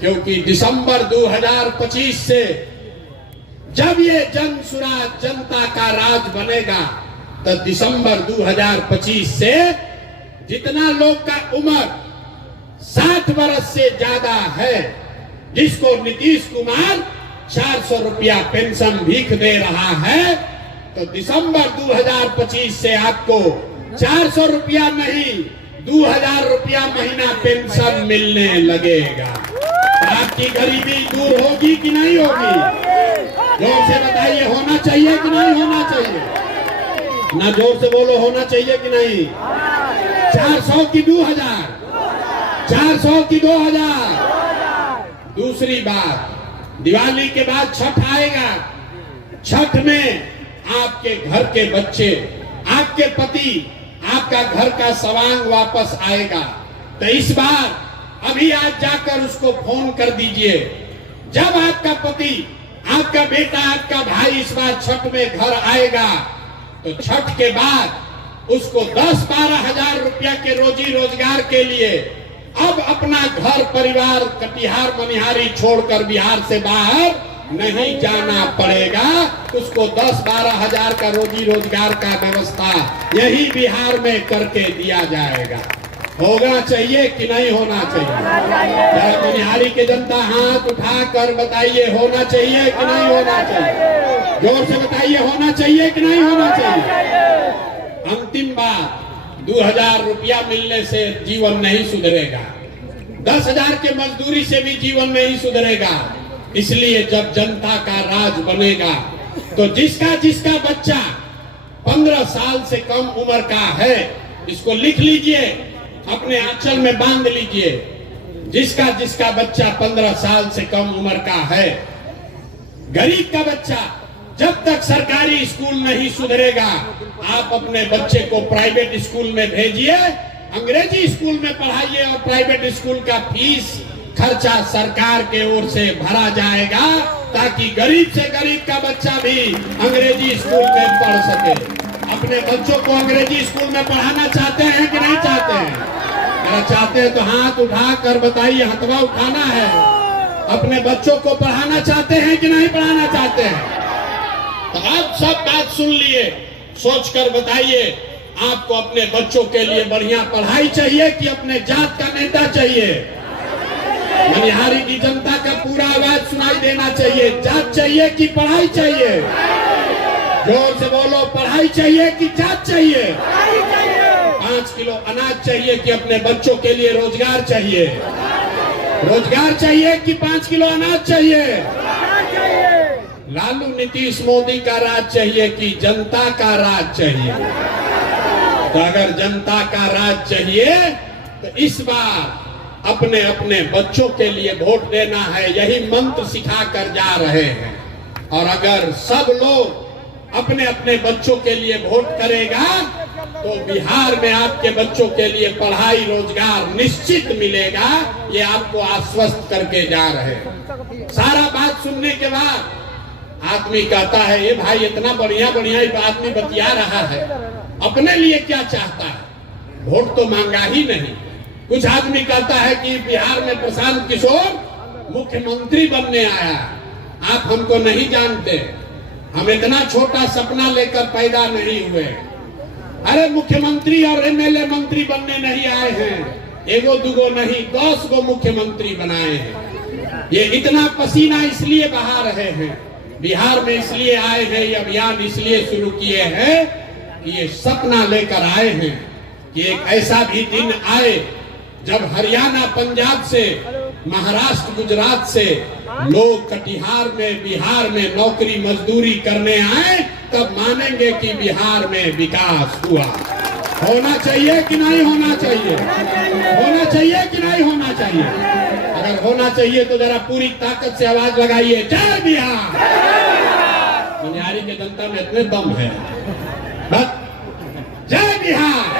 क्योंकि दिसंबर 2025 से जब ये जन सुराज जनता का राज बनेगा तो दिसंबर 2025 से जितना लोग का उम्र 60 वर्ष से ज्यादा है, जिसको नीतीश कुमार 400 रुपया पेंशन भीख दे रहा है, तो दिसंबर 2025 से आपको 400 रुपया नहीं 2000 रुपया महीना पेंशन मिलने लगेगा। आपकी गरीबी दूर होगी कि नहीं होगी? जोर से बताइए, होना चाहिए कि नहीं होना चाहिए? ना जोर से बोलो, होना चाहिए कि नहीं? 400 की 2000, 400 की 2000। दूसरी बात, दिवाली के बाद छठ आएगा। छठ में आपके घर के बच्चे, आपके पति, आपका घर का सवांग वापस आएगा। तो इस बार अभी आज जाकर उसको फोन कर दीजिए। जब आपका पति, आपका बेटा, आपका भाई इस बार छठ में घर आएगा तो छठ के बाद उसको 10-12 हजार रुपया के रोजी रोजगार के लिए अब अपना घर परिवार कटिहार मनिहारी छोड़कर बिहार से बाहर नहीं जाना पड़ेगा। उसको 10-12 हजार का रोजी रोजगार का व्यवस्था यही बिहार में करके दिया जाएगा। होना चाहिए कि नहीं होना चाहिए? मनिहारी के जनता हाथ उठाकर बताइए, होना चाहिए कि नहीं होना चाहिए? जोर से बताइए, होना चाहिए कि नहीं होना चाहिए? अंतिम बात, 2000 रुपया मिलने से जीवन नहीं सुधरेगा, 10,000 के मजदूरी से भी जीवन नहीं सुधरेगा। इसलिए जब जनता का राज बनेगा तो जिसका जिसका बच्चा 15 साल से कम उम्र का है, इसको लिख लीजिए, अपने आंचल में बांध लीजिए। जिसका जिसका बच्चा 15 साल से कम उम्र का है, गरीब का बच्चा, जब तक सरकारी स्कूल नहीं सुधरेगा, आप अपने बच्चे को प्राइवेट स्कूल में भेजिए, अंग्रेजी स्कूल में पढ़ाइए और प्राइवेट स्कूल का फीस खर्चा सरकार के ओर से भरा जाएगा, ताकि गरीब से गरीब का बच्चा भी अंग्रेजी स्कूल में पढ़ सके। अपने बच्चों को अंग्रेजी स्कूल में पढ़ाना चाहते हैं कि नहीं चाहते हैं? अगर चाहते हैं तो हाथ उठाकर बताइए, हथवा उठाना है। अपने बच्चों को पढ़ाना चाहते हैं कि नहीं पढ़ाना चाहते हैं? तो आप सब बात सुन लिए, सोचकर बताइए, आपको अपने बच्चों के लिए बढ़िया पढ़ाई चाहिए कि अपने जात का नेता चाहिए? मनिहारी की जनता का पूरा आवाज सुनाई देना चाहिए। जात चाहिए कि पढ़ाई चाहिए? जोर से बोलो, पढ़ाई चाहिए कि जात चाहिए? 5 किलो अनाज चाहिए कि अपने बच्चों के लिए रोजगार चाहिए? रोजगार चाहिए कि 5 किलो अनाज चाहिए? लालू नीतीश मोदी का राज चाहिए कि जनता का राज चाहिए? तो अगर जनता का राज चाहिए तो इस बार अपने अपने बच्चों के लिए वोट देना है, यही मंत्र सिखा कर जा रहे हैं। और अगर सब लोग अपने अपने बच्चों के लिए वोट करेगा तो बिहार में आपके बच्चों के लिए पढ़ाई रोजगार निश्चित मिलेगा। ये आपको आश्वस्त करके जा रहे हैं। सारा बात सुनने के बाद आदमी कहता है, ये भाई इतना बढ़िया बढ़िया आदमी बतिया रहा है, अपने लिए क्या चाहता है? वोट तो मांगा ही नहीं। कुछ आदमी कहता है कि बिहार में प्रशांत किशोर मुख्यमंत्री बनने आया। आप हमको नहीं जानते, हम इतना छोटा सपना लेकर पैदा नहीं हुए। अरे मुख्यमंत्री और एमएलए मंत्री बनने नहीं आए हैं, एगो दुगो नहीं 10 गो मुख्यमंत्री बनाए हैं। ये इतना पसीना इसलिए बहा रहे हैं, बिहार में इसलिए आए हैं, ये अभियान इसलिए शुरू किए हैं कि ये सपना लेकर आए हैं कि एक ऐसा भी दिन आए जब हरियाणा, पंजाब से, महाराष्ट्र, गुजरात से लोग कटिहार में, बिहार में नौकरी मजदूरी करने आए, तब मानेंगे कि बिहार में विकास हुआ। होना चाहिए कि नहीं होना चाहिए? होना चाहिए कि नहीं होना चाहिए? अगर होना चाहिए तो जरा पूरी ताकत से आवाज लगाइए, जय बिहार। मनिहारी के जनता में इतने दम है, बस जय बिहार।